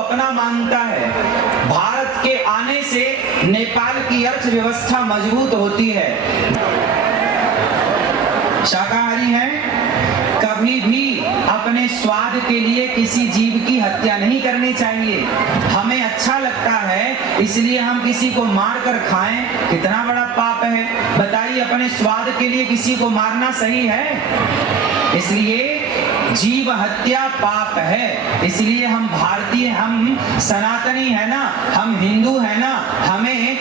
अपना मानता है। भारत के आने से नेपाल की अर्थव्यवस्था मजबूत होती है। शाकाहारी हैं, कभी भी अपने स्वाद के लिए किसी जीव की हत्या नहीं करनी चाहिए। हमें अच्छा लगता है इसलिए हम किसी को मार कर खाएं, कितना बड़ा पाप है बताइए। अपने स्वाद के लिए किसी को मारना सही है? इसलिए जीव हत्या पाप है। इसलिए हम भारतीय, हम सनातनी है ना, हम हिंदू है ना, हमें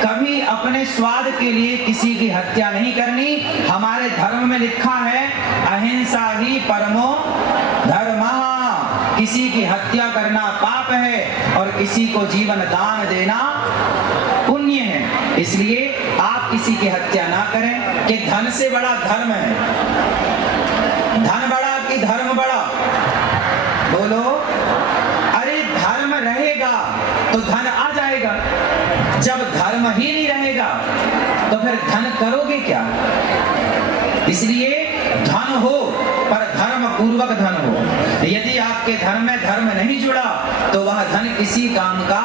कभी अपने स्वाद के लिए किसी की हत्या नहीं करनी। हमारे धर्म में लिखा है अहिंसा ही परमो धर्मः। किसी की हत्या करना पाप है और किसी को जीवन दान देना पुण्य है। इसलिए आप किसी की हत्या ना करें कि धन से बड़ा धर्म है। धन बड़ा कि धर्म बड़ा? बोलो। अरे धर्म रहेगा तो धन आ जाएगा। जब धर्म ही नहीं रहेगा तो फिर धन करोगे क्या? इसलिए धन हो पर धर्म पूर्वक धन हो। यदि आपके धर्म में धर्म नहीं जुड़ा तो वह धन किसी काम का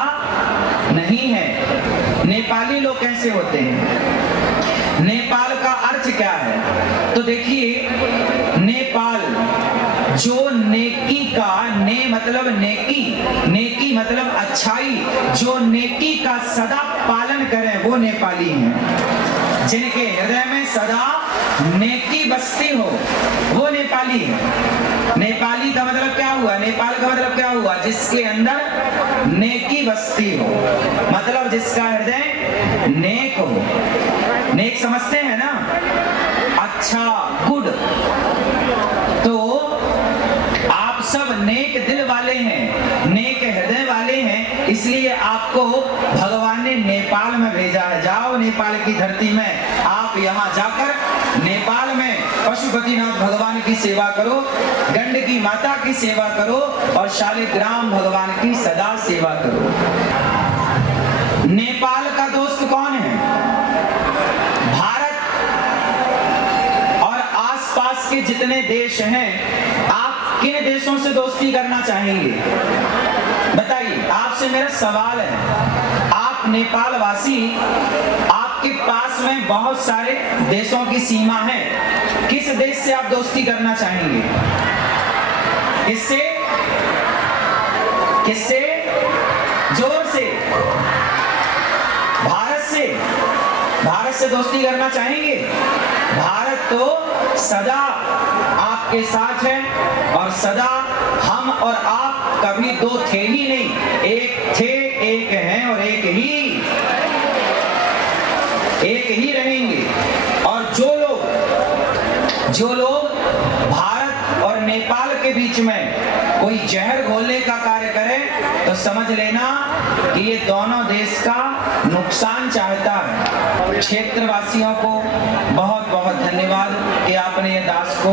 नहीं है। नेपाली लोग कैसे होते हैं? नेपाल का अर्थ क्या है? तो देखिए, नेपाल जो नेकी का, ने मतलब नेकी, नेकी मतलब अच्छाई, जो नेकी का सदा पालन करें वो नेपाली हैं। जिनके हृदय में सदा नेकी बसती हो वो नेपाली है। नेपाली का मतलब क्या हुआ? नेपाल का मतलब क्या हुआ? जिसके अंदर नेकी बसती हो, मतलब जिसका हृदय नेक हो। नेक समझते हैं ना? अच्छा, गुड। तो आप सब नेक दिल वाले हैं, नेक हृदय वाले हैं, इसलिए आपको भगवान ने नेपाल में भेजा है। जाओ नेपाल की धरती में, आप यहाँ जाकर नेपाल में पशुपतिनाथ भगवान की सेवा करो, गंडकी माता की सेवा करो और शालिग्राम भगवान की सदा सेवा करो। नेपाल का दोस्त कौन है? भारत और आसपास के जितने देश हैं, आप किन देशों से दोस्ती करना चाहेंगे? बताइए। आपसे मेरा सवाल है, आप नेपाल वासी, आपके पास में बहुत सारे देशों की सीमा है, किस देश से आप दोस्ती करना चाहेंगे? किससे? किससे? जोर से। भारत से। भारत से दोस्ती करना चाहेंगे? भारत तो सदा आपके साथ है और सदा हम और आप कभी दो थे ही नहीं, एक थे, एक हैं और एक ही रहेंगे। और जो लोग भारत और नेपाल के बीच में कोई जहर घोलने का कार्य करे तो समझ लेना कि ये दोनों देश का नुकसान चाहता है। क्षेत्रवासियों को बहुत बहुत धन्यवाद कि आपने ये दास को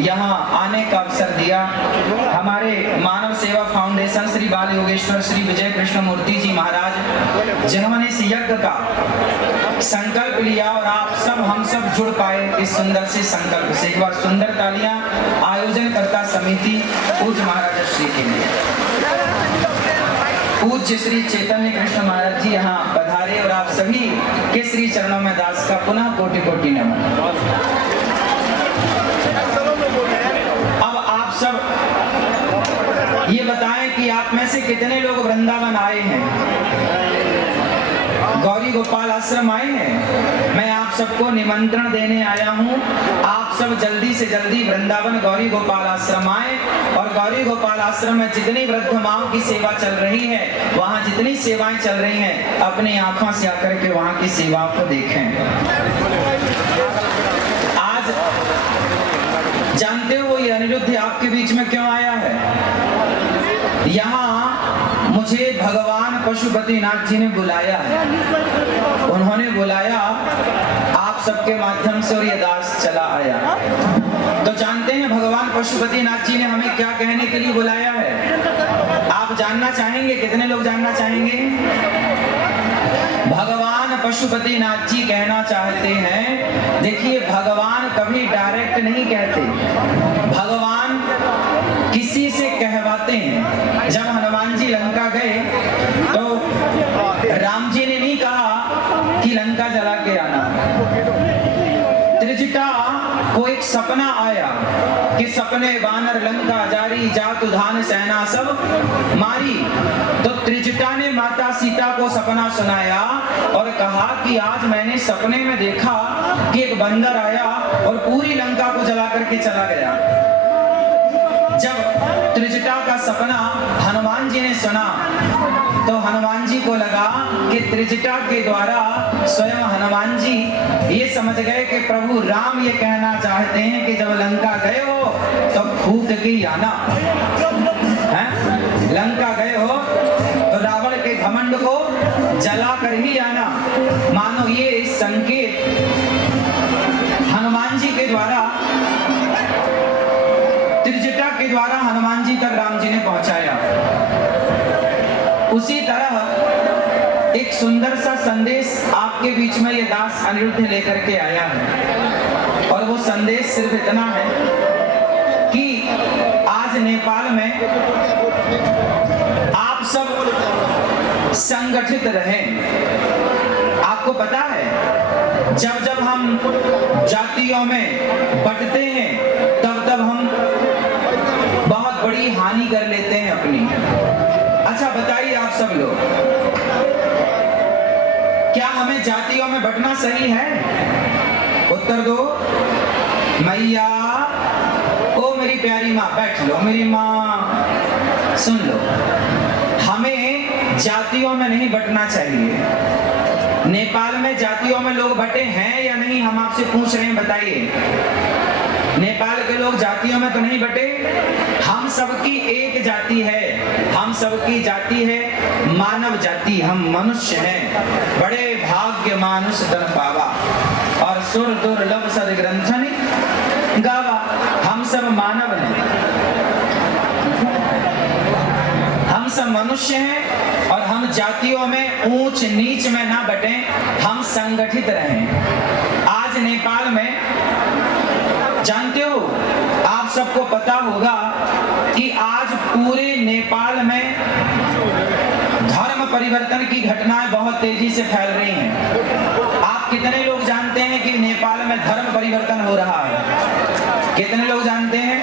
यहाँ आने का अवसर दिया। हमारे मानव सेवा फाउंडेशन श्री बाल योगेश्वर श्री विजय कृष्ण मूर्ति जी महाराज, जिन्होंने इस यज्ञ का संकल्प लिया और आप सब, हम सब जुड़ पाए इस सुंदर से संकल्प से। एक बार सुंदर तालियां आयोजनकर्ता समिति पूज्य महाराज श्री के लिए। पूज्य श्री चैतन्य कृष्ण महाराज जी यहाँ पधारे और आप सभी के श्री चरणों में दास का पुनः कोटि कोटि नमन। अब आप सब ये बताएं कि आप में से कितने लोग वृंदावन आए हैं, गौरी गोपाल आश्रम आए हैं? मैं आप सबको निमंत्रण देने आया हूँ, आप सब जल्दी से जल्दी वृंदावन गौरी गोपाल आश्रम आए और गौरी गोपाल आश्रम में जितनी वृद्ध माओं की सेवा चल रही है, वहाँ जितनी सेवाएं चल रही हैं, अपनी आंखों से आकर के वहाँ की सेवाओं को देखें। आज जानते हो ये अनिरुद्ध आपके बीच में क्यों आया है? यहाँ मुझे भगवान पशुपतिनाथ जी ने बुलाया है। उन्होंने बुलाया आप सबके माध्यम से और ये दास चला आया। तो जानते हैं भगवान पशुपतिनाथ जी ने हमें क्या कहने के लिए बुलाया है? आप जानना चाहेंगे? कितने लोग जानना चाहेंगे? भगवान पशुपतिनाथ जी कहना चाहते हैं, देखिए भगवान कभी डायरेक्ट नहीं कहते, भगवान किसी से कहवाते हैं। जब हनुमान जी लंका सपने वानर लंका जारी, जातु धान सेना सब मारी। तो त्रिजटा ने माता सीता को सपना सुनाया और कहा कि आज मैंने सपने में देखा कि एक बंदर आया और पूरी लंका को जला करके चला गया। जब त्रिजटा का सपना हनुमान जी ने सुना तो हनुमान जी को लगा कि त्रिजटा के द्वारा स्वयं हनुमान जी ये समझ गए कि प्रभु राम ये कहना चाहते हैं कि जब लंका गए हो तो फूक के आना है। लंका गए हो तो रावण के घमंड को जला कर ही आना। मानो ये संकेत हनुमान जी के द्वारा, त्रिजटा के द्वारा हनुमान जी तक राम जी ने पहुंचाया। उसी तरह एक सुंदर सा संदेश आपके बीच में ये दास अनिरुद्ध लेकर के आया है और वो संदेश सिर्फ इतना है कि आज नेपाल में आप सब संगठित रहें। आपको पता है जब जब हम जातियों में बंटते हैं तब तब हम बहुत बड़ी हानि कर लेते हैं अपनी। अच्छा बताइए आप सब लोग, क्या हमें जातियों में बंटना सही है? उत्तर दो। मैया, ओ मेरी प्यारी माँ, बैठ लो मेरी माँ, सुन लो। हमें जातियों में नहीं बंटना चाहिए। नेपाल में जातियों में लोग बंटे हैं या नहीं, हम आपसे पूछ रहे हैं, बताइए। नेपाल के लोग जातियों में तो नहीं बटे। हम सबकी एक जाति है, हम सबकी जाति है मानव जाति, हम मनुष्य हैं। बड़े भाग्य मानुष तन पावा और सुर दुर्लभ सद ग्रंथनि गावा। हम सब मानव हैं, हम सब मनुष्य हैं और हम जातियों में ऊंच नीच में ना बटे, हम संगठित रहें। आज नेपाल में जानते हो, आप सबको पता होगा कि आज पूरे नेपाल में धर्म परिवर्तन की घटनाएं बहुत तेजी से फैल रही हैं। आप कितने लोग जानते हैं कि नेपाल में धर्म परिवर्तन हो रहा है? कितने लोग जानते हैं?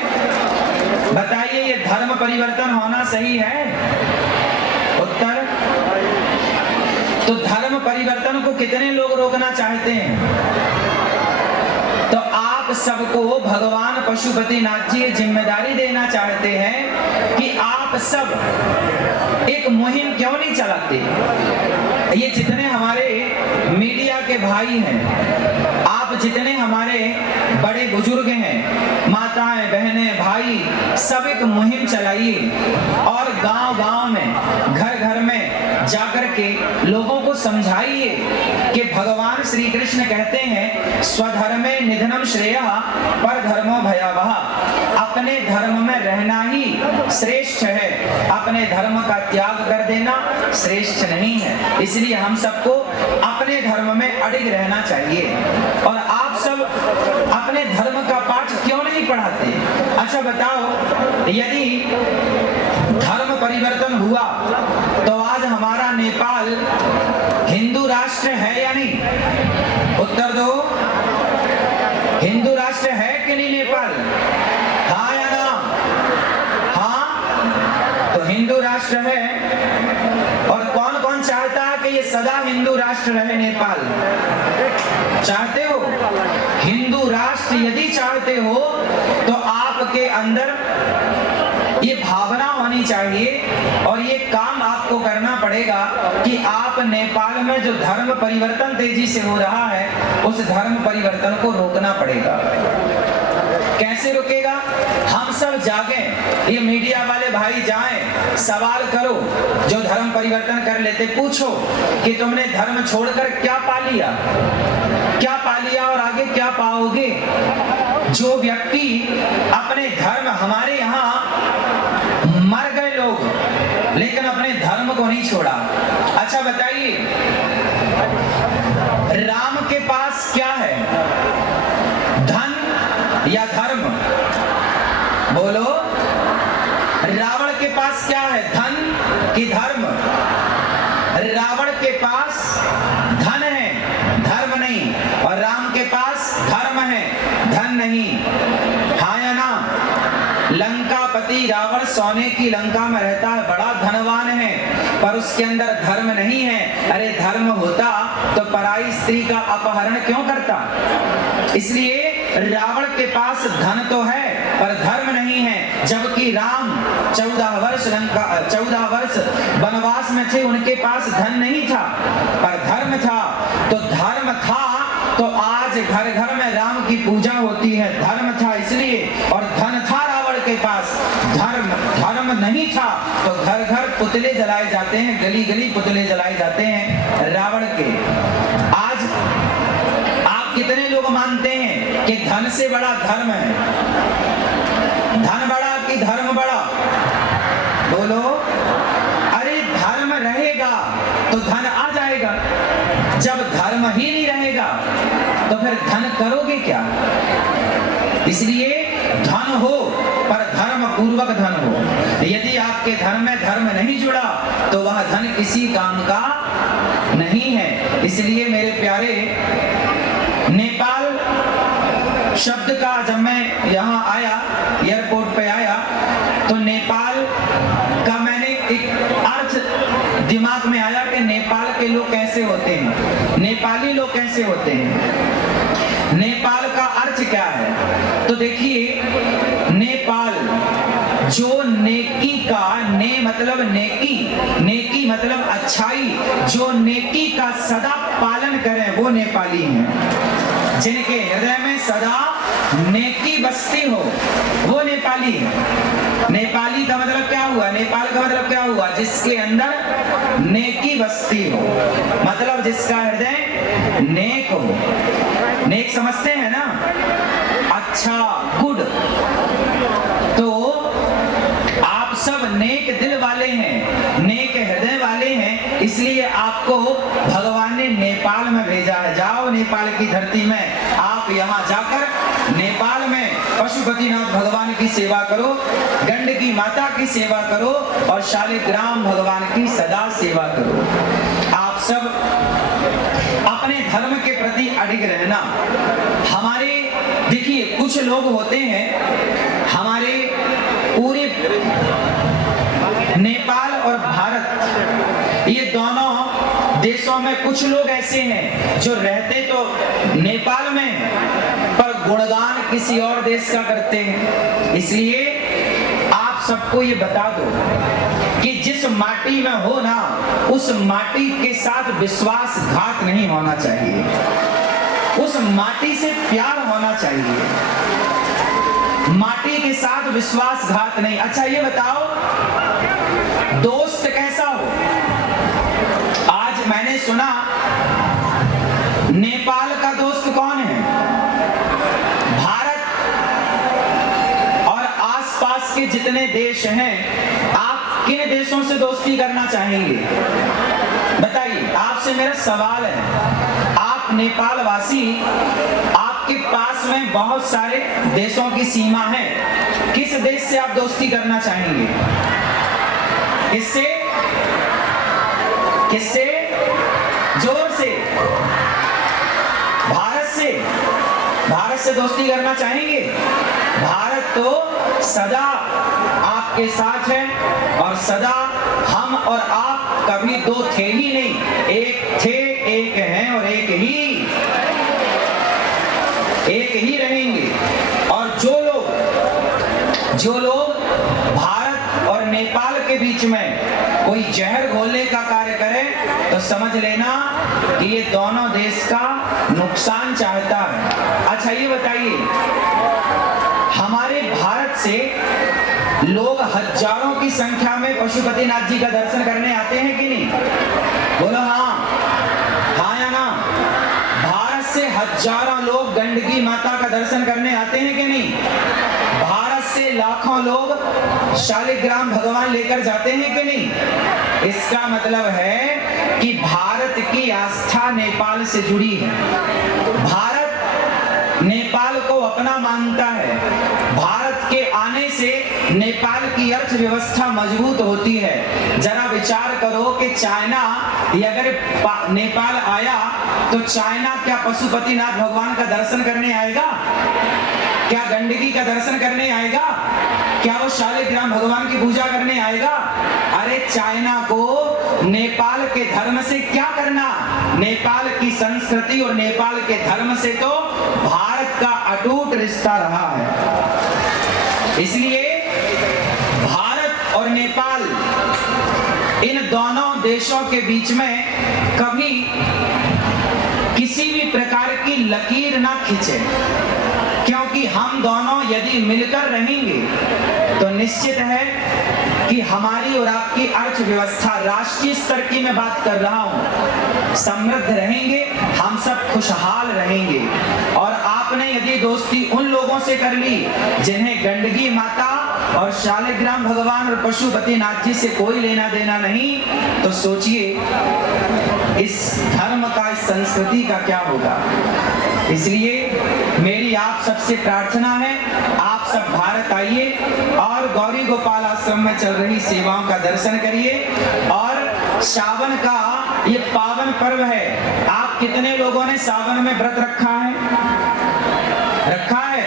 बताइए, ये धर्म परिवर्तन होना सही है? उत्तर। तो धर्म परिवर्तन को कितने लोग रोकना चाहते हैं? तो आप सबको भगवान पशुपतिनाथ जी जिम्मेदारी देना चाहते हैं कि आप सब एक मुहिम क्यों नहीं चलाते? ये जितने हमारे मीडिया के भाई हैं, आप जितने हमारे बड़े बुजुर्ग हैं, माताएं, बहनें, भाई, सब एक मुहिम चलाइए और गांव-गांव में, घर-घर में जाकर के लोगों को समझाइए कि भगवान श्री कृष्ण कहते हैं स्वधर्मे निधनम श्रेयः परधर्मो भयावह। अपने धर्म में रहना ही श्रेष्ठ है, अपने धर्म का त्याग कर देना श्रेष्ठ नहीं है। इसलिए हम सबको अपने धर्म में अडिग रहना चाहिए। और आप सब अपने धर्म का पाठ क्यों नहीं पढ़ाते? अच्छा बताओ, यदि धर्म परिवर्तन हुआ तो आज हमारा नेपाल हिंदू राष्ट्र है या नहीं? उत्तर दो। हिंदू राष्ट्र है कि नहीं नेपाल? हाँ या ना? हाँ, तो हिंदू राष्ट्र है। और कौन कौन चाहता है कि ये सदा हिंदू राष्ट्र रहे नेपाल? चाहते हो? हिंदू राष्ट्र यदि चाहते हो तो आपके अंदर ये भावना होनी चाहिए और ये काम आपको करना पड़ेगा कि आप नेपाल में जो धर्म परिवर्तन तेजी से हो रहा है उस धर्म परिवर्तन को रोकना पड़ेगा। कैसे रुकेगा? हम सब जागें, ये मीडिया वाले भाई जाएं, सवाल करो, जो धर्म परिवर्तन कर लेते पूछो कि तुमने धर्म छोड़कर क्या पा लिया, क्या पा लिया और आगे क्या पाओगे। जो व्यक्ति अपने धर्म, हमारे यहाँ मर गए लोग लेकिन अपने धर्म को नहीं छोड़ा। अच्छा बताइए, राम के पास क्या है, धन या धर्म? बोलो। रावण के पास क्या है, धन कि धर्म? रावण के पास धन है, धर्म नहीं, और राम के पास धर्म है, धन नहीं। हाँ या ना? पति रावण सोने की लंका में रहता है, बड़ा धनवान है, पर उसके अंदर धर्म नहीं है। अरे धर्म होता तो पराई स्त्री का अपहरण क्यों करता? इसलिए रावण के पास धन तो है पर धर्म नहीं है। जबकि राम 14 वर्ष वनवास में थे, उनके पास धन नहीं था पर धर्म था। तो धर्म था तो आज घर घर में राम की पूजा होती है, धर्म था इसलिए। और धन था रावण के पास, धर्म नहीं था तो घर घर पुतले जलाए जाते हैं, गली गली पुतले जलाए जाते हैं रावण के। आज आप कितने लोग मानते हैं कि धन से बड़ा धर्म है? धन बड़ा कि धर्म बड़ा? बोलो। अरे धर्म रहेगा तो धन आ जाएगा, जब धर्म ही नहीं रहेगा तो फिर धन करोगे क्या? इसलिए धन हो पर धर्म पूर्वक धन हो। यदि आपके धर्म में धर्म नहीं जुड़ा तो वह धन किसी काम का नहीं है। इसलिए मेरे प्यारे, नेपाल शब्द का जब मैं यहाँ आया, एयरपोर्ट पे आया, तो नेपाल का मैंने एक अर्थ दिमाग में आया कि नेपाल के लोग कैसे होते हैं, नेपाली लोग कैसे होते हैं, नेपाल का अर्थ क्या है। तो देखिए, नेपाल जो नेकी का, ने मतलब नेकी, नेकी मतलब अच्छाई, जो नेकी का सदा पालन करें वो नेपाली हैं। जिनके हृदय में सदा नेकी बसती हो वो नेपाली है। नेपाली का मतलब क्या हुआ? नेपाल का मतलब क्या हुआ? जिसके अंदर नेकी बसती हो, मतलब जिसका हृदय नेक हो। नेक समझते हैं ना, अच्छा, गुड। तो आप सब नेक दिल वाले हैं, नेक हृदय वाले हैं, इसलिए आपको भगवान ने नेपाल में भेजा है। जाओ नेपाल की धरती में, आप यहाँ जाकर नेपाल में पशुपतिनाथ भगवान की सेवा करो, गंडकी माता की सेवा करो और शालिग्राम भगवान की सदा सेवा करो। आप सब अपने धर्म के प्रति अडिग रहना। हमारे देखिए, कुछ लोग होते हैं, हमारे पूरे नेपाल और भारत, ये दोनों देशों में कुछ लोग ऐसे हैं जो रहते तो नेपाल में पर गुणगान किसी और देश का करते हैं। इसलिए आप सबको ये बता दो कि जिस माटी में हो ना, उस माटी के साथ विश्वासघात नहीं होना चाहिए, उस माटी से प्यार होना चाहिए, माटी के साथ विश्वासघात नहीं। अच्छा ये बताओ, दोस्त कैसा हो? आज मैंने सुना नेपाल का दोस्त कौन है? भारत और आसपास के जितने देश हैं, आप किन देशों से दोस्ती करना चाहेंगे? बताइए, आपसे मेरा सवाल है। आप नेपाल वासी, आपके पास में बहुत सारे देशों की सीमा है, किस देश से आप दोस्ती करना चाहेंगे? किससे? किससे? जोर से। भारत से। भारत से दोस्ती करना चाहेंगे? भारत तो सदा आपके साथ है और सदा हम और आप कभी दो थे ही नहीं, एक थे, एक हैं और एक ही रहेंगे। और जो लोग भारत और नेपाल के बीच में कोई जहर घोलने का कार्य करे तो समझ लेना कि ये दोनों देश का नुकसान चाहता है। अच्छा ये बताइए, हमारे भारत से लोग हजारों की संख्या में पशुपतिनाथ जी का दर्शन करने आते हैं कि नहीं? बोलो हाँ, हाँ या ना? भारत से हजारों लोग गंडकी माता का दर्शन करने आते हैं कि नहीं? भारत से लाखों लोग शालिग्राम भगवान लेकर जाते हैं कि नहीं? इसका मतलब है कि भारत की आस्था नेपाल से जुड़ी है। भारत नेपाल को अपना मानता है। भारत के आने से नेपाल की अर्थव्यवस्था मजबूत होती है। जरा विचार करो कि चाइना अगर नेपाल आया तो चाइना क्या पशुपतिनाथ भगवान का दर्शन करने आएगा? क्या गंडकी का दर्शन करने आएगा? क्या वो शालिग्राम भगवान की पूजा करने आएगा? अरे चाइना को नेपाल के धर्म से क्या करना? नेपाल की संस्कृति और नेपाल के धर्म से तो भारत का अटूट रिश्ता रहा है। इसलिए भारत और नेपाल, इन दोनों देशों के बीच में कभी किसी भी प्रकार की लकीर ना खींचे, क्योंकि हम दोनों यदि मिलकर रहेंगे तो निश्चित है कि हमारी और आपकी अर्थव्यवस्था, राष्ट्रीय स्तर की मैं बात कर रहा हूं, समृद्ध रहेंगे, हम सब खुशहाल रहेंगे। और आपने यदि दोस्ती उन लोगों से कर ली जिन्हें गंडकी माता और शालिग्राम भगवान और पशुपतिनाथ जी से कोई लेना देना नहीं, तो सोचिए इस धर्म का, इस संस्कृति का क्या होगा। इसलिए मेरी आप सबसे प्रार्थना है, आप सब भारत आइए और गौरी गोपाल आश्रम में चल रही सेवाओं का दर्शन करिए। और सावन का ये पावन पर्व है। आप कितने लोगों ने सावन में व्रत रखा है? रखा है?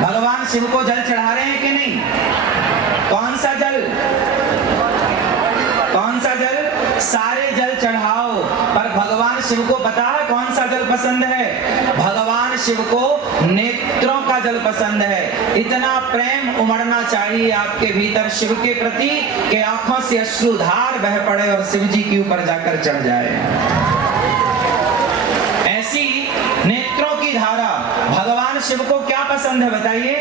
भगवान शिव को जल चढ़ा रहे हैं कि नहीं? कौन सा जल? कौन सा जल? सारे जल चढ़ाओ, पर भगवान शिव को पता है कौन सा जल पसंद है? भगवान शिव को नेत्रों का जल पसंद है। इतना प्रेम उमड़ना चाहिए आपके भीतर शिव के प्रति कि आंखों से अश्रुधार बह पड़े और शिव जी के ऊपर जाकर चढ़ जाए। ऐसी नेत्रों की धारा। भगवान शिव को क्या पसंद है बताइए?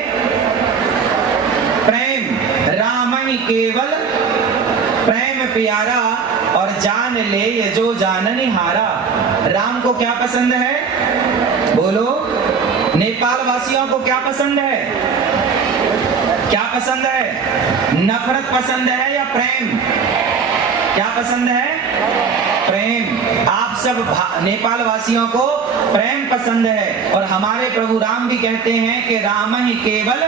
प्रेम। राम ही केवल प्रेम प्यारा और जान ले ये जो जाननी हारा। राम को क्या पसंद है? बोलो। नेपाल वासियों को क्या पसंद है? क्या पसंद है? नफरत पसंद है या प्रेम? क्या पसंद है? प्रेम। आप सब नेपाल वासियों को प्रेम पसंद है। और हमारे प्रभु राम भी कहते हैं कि राम ही केवल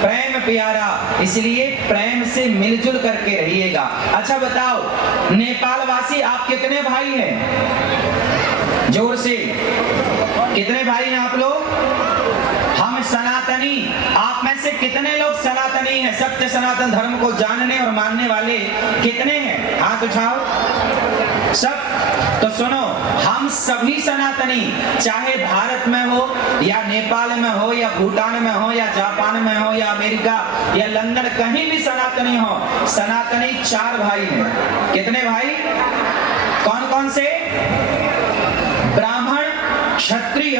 प्रेम प्यारा, इसलिए प्रेम से मिलजुल करके रहिएगा। अच्छा बताओ, नेपाल वासी आप कितने भाई हैं? जोर से, कितने भाई हैं आप लोग? हम सनातनी। आप में से कितने लोग सनातनी हैं? सत्य सनातन धर्म को जानने और मानने वाले कितने हैं? हाथ उठाओ सब। तो सुनो, हम सभी सनातनी, चाहे भारत में हो या नेपाल में हो या भूटान में हो या जापान में हो या अमेरिका या लंदन, कहीं भी सनातनी हो। सनातनी 4 भाई हैं। कितने भाई? कौन कौन से? ब्राह्मण, क्षत्रिय,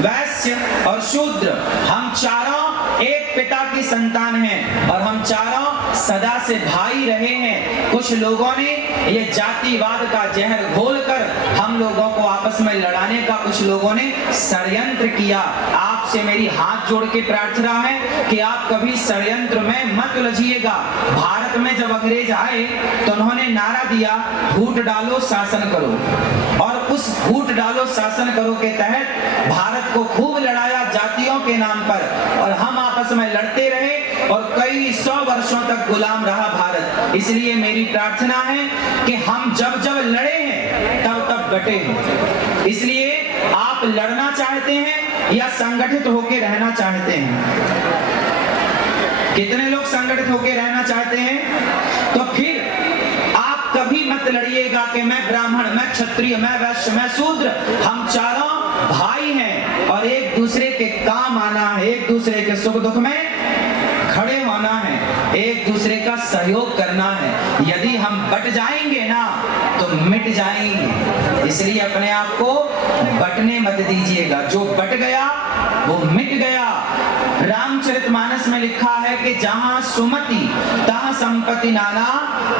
वैश्य और शूद्र। हम चारों एक पिता की संतान हैं और हम चारों सदा से भाई रहे हैं। कुछ लोगों ने ये जातिवाद का जहर घोलकर हम लोगों को आपस में लड़ाने का कुछ लोगों ने षड्यंत्र किया। आपसे मेरी हाथ जोड़ के प्रार्थना है कि आप कभी षड्यंत्र में मत उलझिएगा। भारत में जब अंग्रेज आए तो उन्होंने नारा दिया, फूट डालो शासन करो। और उस फूट डालो शासन करो के तहत भारत को खूब लड़ाया जातियों के नाम पर, और हम आपस में लड़ते रहे और कई 100 वर्षों तक गुलाम रहा भारत। इसलिए मेरी प्रार्थना है कि हम जब जब लड़े हैं तब तब डटे हैं। इसलिए आप लड़ना चाहते हैं या संगठित होकर रहना चाहते हैं? कितने लोग संगठित होकर रहना चाहते हैं? तो फिर आप कभी मत लड़िएगा कि मैं ब्राह्मण, मैं क्षत्रिय, मैं वैश्य, मैं शूद्र। हम चारों भाई हैं और एक दूसरे के काम आना है, एक दूसरे के सुख दुख में खड़े होना है, एक दूसरे का सहयोग करना है। यदि हम बट जाएंगे ना तो मिट जाएंगे। इसलिए अपने आप को बटने मत दीजिएगा। जो बट गया वो मिट गया। रामचरितमानस में लिखा है कि जहां सुमति तहां संपत्ति नाना,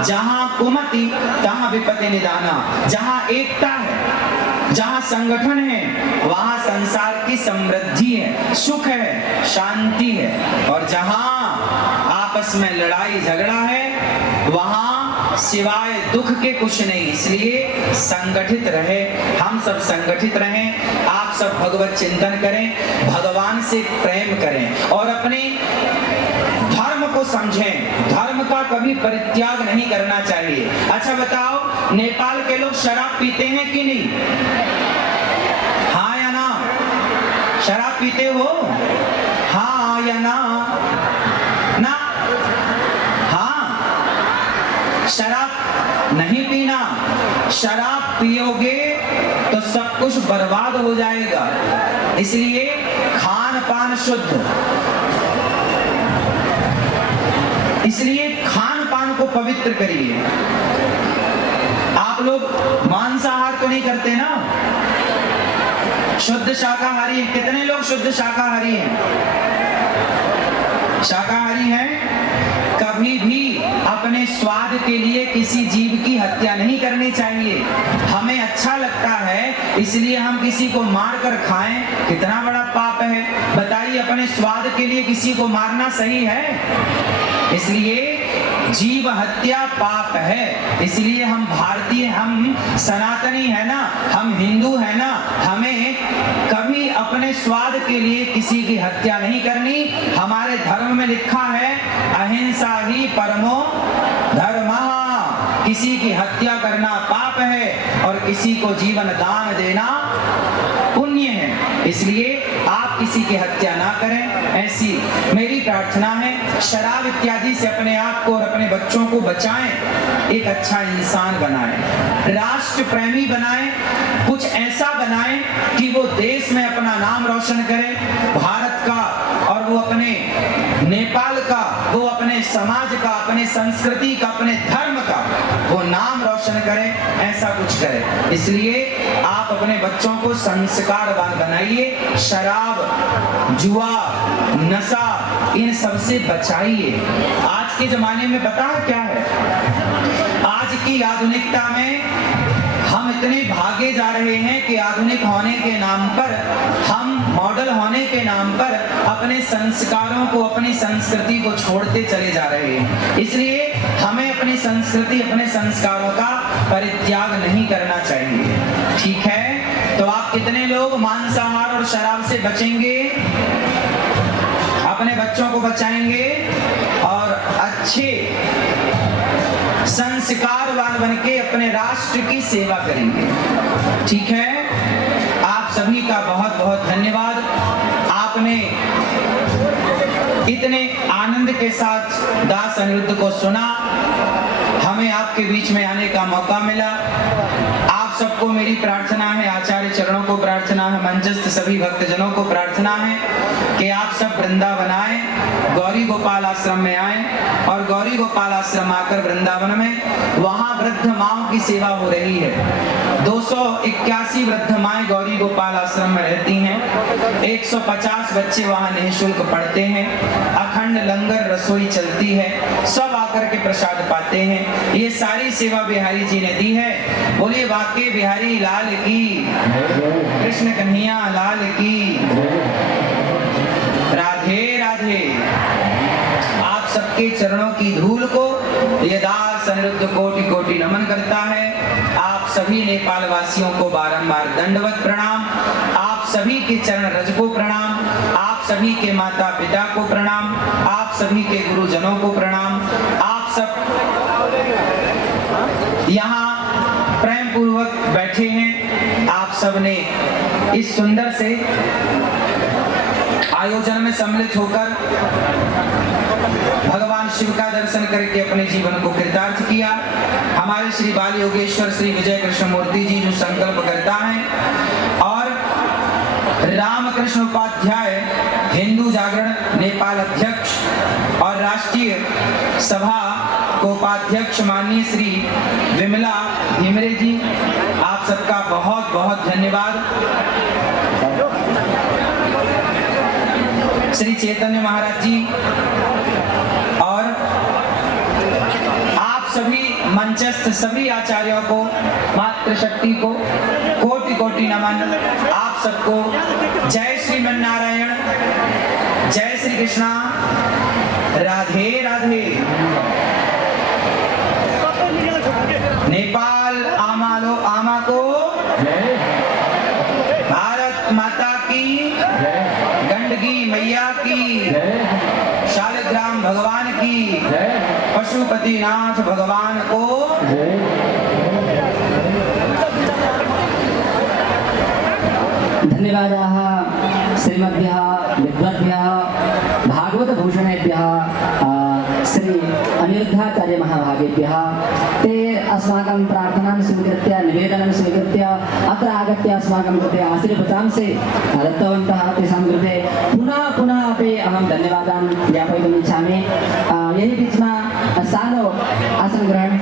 जहां कुमति तहां विपत्ति निदाना। जहां एकता है, जहां संगठन है, वहां संसार की समृद्धि है, सुख है, शांति है। और जहां आपस में लड़ाई झगड़ा है, वहां सिवाय दुख के कुछ नहीं। इसलिए संगठित रहे, हम सब संगठित रहें। आप सब भगवत चिंतन करें, भगवान से प्रेम करें और अपने धर्म को समझें। धर्म का कभी परित्याग नहीं करना चाहिए। अच्छा बताओ, नेपाल के लोग शराब पीते हैं कि नहीं? हाँ या ना? शराब पीते हो? हाँ या ना? ना। हाँ, शराब नहीं पीना। शराब पियोगे तो सब कुछ बर्बाद हो जाएगा। इसलिए खान पान शुद्ध। इसलिए खान पान को पवित्र करिए। आप लोग मांसाहार तो नहीं करते ना? शुद्ध शाकाहारी हैं। कितने लोग शुद्ध शाकाहारी हैं? शाकाहारी हैं। कभी भी अपने स्वाद के लिए किसी जीव की हत्या नहीं करनी चाहिए। हमें अच्छा लगता है इसलिए हम किसी को मार कर खाएं, कितना बड़ा पाप है। बताइए, अपने स्वाद के लिए किसी को मारना सही है? इसलिए जीव हत्या पाप है। इसलिए हम भारतीय, हम सनातनी है ना, हम हिंदू है ना, हमें कभी अपने स्वाद के लिए किसी की हत्या नहीं करनी। हमारे धर्म में लिखा है अहिंसा ही परमो धर्मः। किसी की हत्या करना पाप है और किसी को जीवन दान देना पुण्य है। इसलिए आप किसी की हत्या ना करें, ऐसी मेरी प्रार्थना है। शराब इत्यादि से अपने आप को और अपने बच्चों को बचाएं। एक अच्छा इंसान बनाएं, राष्ट्र प्रेमी बनाएं, कुछ ऐसा बनाएं कि वो देश में अपना नाम रोशन करे, भारत का, और वो अपने नेपाल का, वो अपने समाज का, अपने संस्कृति का, अपने धर्म का वो नाम रोशन करे। ऐसा कुछ करे। इसलिए आप अपने बच्चों को संस्कारवान बनाइए। शराब, जुआ, नशा, इन सब से बचाइए। आज के जमाने में पता है क्या है? आज की आधुनिकता में हम इतने भागे जा रहे हैं कि आधुनिक होने के नाम पर, हम मॉडल होने के नाम पर अपने संस्कारों को, अपनी संस्कृति को छोड़ते चले जा रहे हैं। इसलिए हमें अपनी संस्कृति, अपने संस्कारों का परित्याग नहीं करना चाहिए। ठीक है? तो आप कितने लोग मांसाहार और शराब से बचेंगे, अपने बच्चों को बचाएंगे और अच्छे संस्कारवान बनके अपने राष्ट्र की सेवा करेंगे? ठीक है? आप सभी का बहुत बहुत धन्यवाद। आपने इतने आनंद के साथ दास अनिरुद्ध को सुना। हमें आपके बीच में आने का मौका मिला। आप सबको मेरी प्रार्थना है, आचार्य चरणों को प्रार्थना है, मंचस्थ सभी भक्तजनों को प्रार्थना है कि आप सब वृंदावन आए, गौरी गोपाल आश्रम में आए और गौरी गोपाल आश्रम आकर वृंदावन में वहां वृद्ध माओं की सेवा हो रही है। 281 वृद्ध माएं गौरी गोपाल आश्रम में रहती हैं। 150 बच्चे वहां निःशुल्क पढ़ते हैं। अखंड लंगर रसोई चलती है, सब आकर के प्रसाद पाते हैं। ये सारी सेवा बिहारी जी ने दी है। बोलिए वाकई बिहारी लाल की, कृष्ण कन्हैया लाल की, राधे राधे। आप सबके चरणों की धूल को ये दास अनिरुद्ध कोटि कोटि नमन करता है। आप सभी नेपाल वासियों को बारंबार दंडवत प्रणाम। आप सभी के चरण रज को प्रणाम। आप सभी के माता पिता को प्रणाम। आप सभी के गुरुजनों को प्रणाम। आप सब यहाँ प्रेम पूर्वक बैठे हैं। आप सब ने इस सुंदर से आयोजन में सम्मिलित होकर भगवान शिव का दर्शन करके अपने जीवन को कृतार्थ किया। हमारे श्री बाल योगेश्वर श्री विजय कृष्ण मूर्ति जी जो संकल्प करता है और रामकृष्ण उपाध्याय हिंदू जागरण नेपाल अध्यक्ष और राष्ट्रीय सभा को उपाध्यक्ष माननीय श्री विमला हिमरे जी, आप सबका बहुत बहुत धन्यवाद। श्री चैतन्य महाराज जी और आप सभी मंचस्थ सभी आचार्यों को, मातृशक्ति को कोटि कोटि नमन। आप सबको जय श्रीमन नारायण, जय श्री कृष्णा, राधे राधे। नेपाल आमालो आमा को, भारत माता की, गंडकी मैया की, शालिग्राम भगवान की, पशुपतिनाथ भगवान को। धन्यवादाः श्रीमद्भ्यः विद्वद्भ्यः। भूषणेभ्यः श्री अनिरुद्धाचार्य महाभागेभ्यः ते अस्माकं प्रार्थनां स्वीकृत्य निवेदनं स्वीकृत्य अत्र आगत्य अस्माकं कृते आशीर्वचांसि दत्तवन्तः तेषां कृते पुनः पुनः अपि अहं धन्यवादान् ज्ञापयितुम् इच्छामि। यही बीचमा सानो आसन ग्रहण